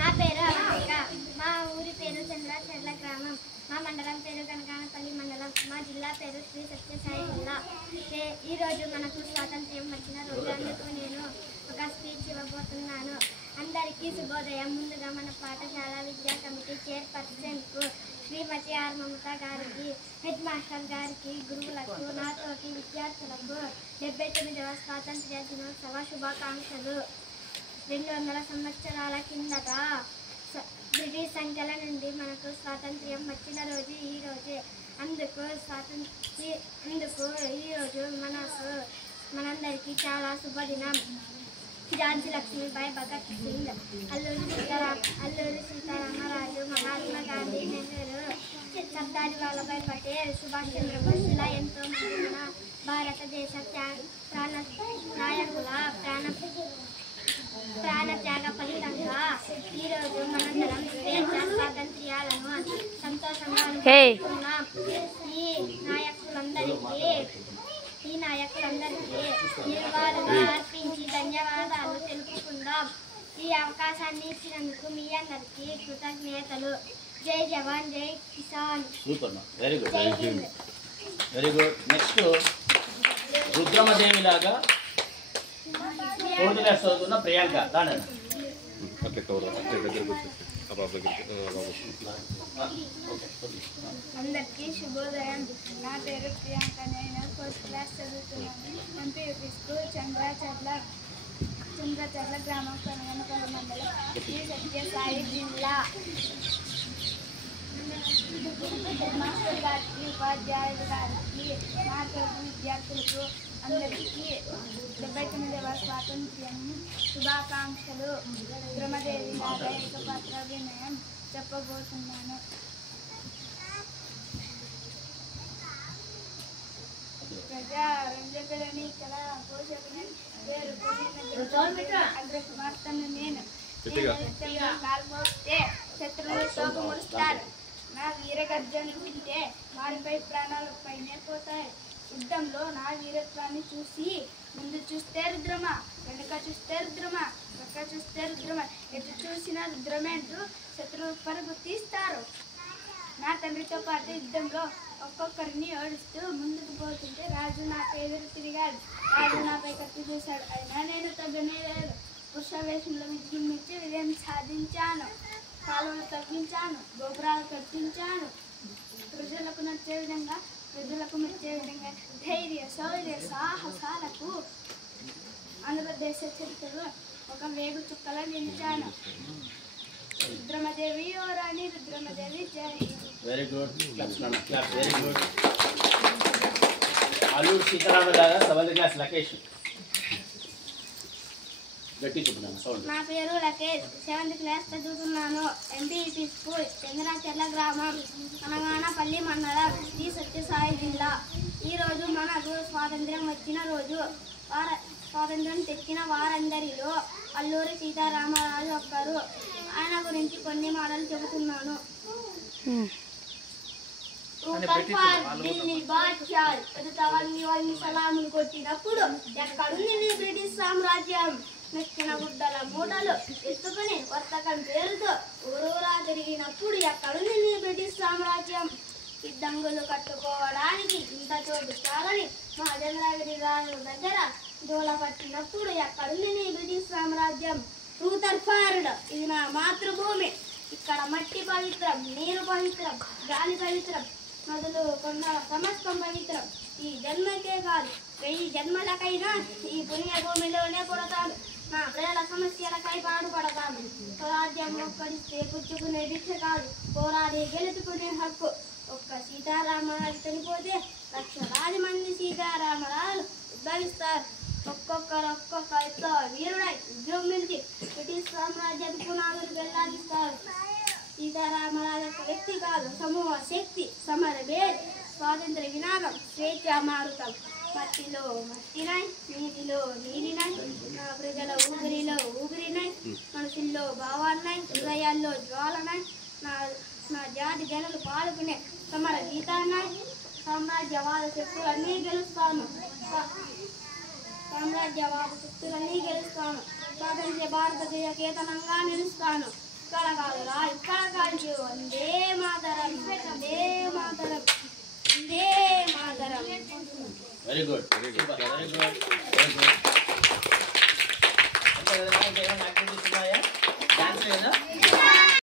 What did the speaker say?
నా పేరు అవంతిక. మా ఊరి పేరు చంద్రాచర్ల గ్రామం. మా మండలం పేరు కనకానపల్లి మండలం. మా జిల్లా పేరు శ్రీ సత్యసాయి జిల్లా. ఈరోజు మనకు స్వాతంత్ర్యం వచ్చిన రోజు. అందుకు నేను ఒక స్పీచ్ ఇవ్వబోతున్నాను. అందరికీ శుభోదయం. ముందుగా మన పాఠశాల విద్యా కమిటీ చైర్పర్సన్కు శ్రీమతి ఆర్ మమత గారికి, హెడ్ మాస్టర్ గారికి, గురువులకు, నాతోటి విద్యార్థులకు 79వ స్వాతంత్ర్య దినోత్సవ శుభాకాంక్షలు. 200 సంవత్సరాల కిందట బ్రిటిష్ సంఖ్యల నుండి మనకు స్వాతంత్ర్యం వచ్చిన రోజు ఈ రోజే. అందుకు ఈరోజు మనందరికీ చాలా శుభదినం. ఝాన్సీ లక్ష్మీబాయి, భగత్ సింగ్, అల్లూరి సీతారామరాజు, మహాత్మా గాంధీ, నెహ్రూ, సర్దార్ వల్లభాయ్ పటేల్, సుభాష్ చంద్రబోస్ ఇలా ఎంతో మంది మన భారతదేశ నాయకుల ప్రాణత్యాగ ఫలితంగా ఈరోజు మనందరం స్వేచ్ఛ స్వాతంత్ర్యాలను సంతోషంగా అనుకుంటున్నాం. ఈ నాయకులందరికీ నివాళులు అర్పించి ధన్యవాదాలు తెలుపుకుందాం. ఈ అవకాశాన్ని ఇచ్చినందుకు మీ అందరికీ కృతజ్ఞతలు. జై జవాన్, జై Kisan. Super, very good, very good. Next Rudramadevi లాగా 4th క్లాస్ చదువుతున్న ప్రియాంక. అందరికీ శుభోదయం. నా పేరు ప్రియాంక. నేను 4th క్లాస్ చదువుతున్నాను. ఎంపీయూపీ స్కూల్ చంద్రాచర్ల గ్రామం, కనగనపల్లి మండలం, శ్రీ సత్యసాయి జిల్లా. మాస్టర్ గారికి, ఉపాధ్యాయులు గారికి, నా తోటి విద్యార్థులకు అందరికీ 79వ స్వాతంత్ర్యం శుభాకాంక్షలు. రుద్రమదేవి లాగా ఏకపాత్ర అభినయం చెప్పబోతున్నాను. ప్రజారంజకులని కళా పోషకుని పేరు అగ్రకుమార్తెను నేను. కాల్మోస్తే శత్రువులు తోకముడుస్తారు. నా వీరగర్జను వింటే వారిపై ప్రాణాలపైనే పోతాయి. యుద్ధంలో నా వీరత్వాన్ని చూసి ముందు చూస్తే రుద్రమ, వెనుక చూస్తే రుద్రమ, పక్క చూస్తే రుద్రమ, ఎటు చూసిన రుద్రమేంటూ శత్రువులు పరుగు తీస్తారు. నా తండ్రితో పాటు యుద్ధంలో ఒక్కొక్కరిని ఓడిస్తూ ముందుకు పోతుంటే రాజు నాపై ఎదురు తిరిగాడు. రాజు నాపై కత్తి చూశాడు. అయినా నేను తగ్గనే లేదు. పురుష వేషంలో విజృంభించి విజయం సాధించాను. కాలువలు తవ్వించాను, గోపురాలు కట్టించాను. ప్రజలకు మెచ్చే విధంగా ధైర్య, శౌర్య, సాహసాలకు ఆంధ్రప్రదేశ్ చరిత్రలో ఒక వేగు చుక్కలా నిలిచాను. రుద్రమదేవి ఓ రాణి, రుద్రమదేవి జై. Very good Lakshmana, very good. Alluri Sitaramaraju 7th class Lakesh. నా పేరు లకేష్. 7th క్లాస్ చదువుతున్నాను. ఎంపీయూపీ స్కూల్ చంద్రాచర్ల గ్రామం, కనగానపల్లి మండలం, శ్రీ సత్యసాయి జిల్లా. ఈరోజు మనకు స్వాతంత్ర్యం వచ్చిన రోజు. స్వాతంత్ర్యం తెచ్చిన వారందరిలో అల్లూరి సీతారామరాజు ఒక్కరు. ఆయన గురించి కొన్ని మాటలు చెబుతున్నాను. సలాములు కొట్టినప్పుడు ఎక్కడుంది నీ బ్రిటిష్ సామ్రాజ్యం? మెచ్చిన గుడ్డల మూటలు ఎత్తుకుని వర్తకం పేరుతో ఊరూరా తిరిగినప్పుడు ఎక్కడుంది నీ బ్రిటిష్ సామ్రాజ్యం? దంగులు కట్టుకోవడానికి ఇంత చోటు చాలని మహాచంద్రగిరి రాజు దగ్గర దూల పట్టినప్పుడు ఎక్కడుంది నీ బ్రిటిష్ సామ్రాజ్యం? రూథర్ఫర్డ్, ఇది నా మాతృభూమి. ఇక్కడ మట్టి పవిత్రం, నీరు పవిత్రం, గాలి పవిత్రం, నదులు కొండల సమస్తం పవిత్రం. ఈ జన్మకే కాదు 1000 జన్మలకైనా ఈ పుణ్యభూమిలోనే పుడతాను. నా ప్రజల సమస్యలకై పాటుపడతాను. స్వరాజ్యం ఒక్కడిస్తే పుచ్చుకునే భిక్ష కాదు, పోరాడి గెలుచుకునే హక్కు. ఒక్క సీతారామరాజు చనిపోతే లక్షలాది మంది సీతారామరాజులు ఉద్భవిస్తారు. ఒక్కొక్క ఎత్తో వీరుడై విజృంభించి బ్రిటిష్ సామ్రాజ్యం పునాదులు వెల్లాడిస్తారు. సీతారామరాజు ఒక వ్యక్తి కాదు, సమూహ శక్తి, సమరభేద్, స్వాతంత్ర వినాదం, స్వేచ్ఛ మారుతం. మట్టిలో మట్టినై, నీటిలో నీరినై, నా ప్రజల ఊపిరిలో ఊపిరినై, మనసుల్లో భావాన్నై, హృదయాల్లో జ్వాలనై, నా జాతి జనులు పాల్గొనే సమర గీతాన్నై. సామ్రాజ్యవాద శక్తులన్నీ గెలుస్తాను. స్వాతంత్ర్య భారతదేశ కేతనంగా నిలుస్తాను. ఇక్కడ కాదురా ఇక్కడ కాదు Vande Mataram Vande Mataram Vande Mataram very good very good very good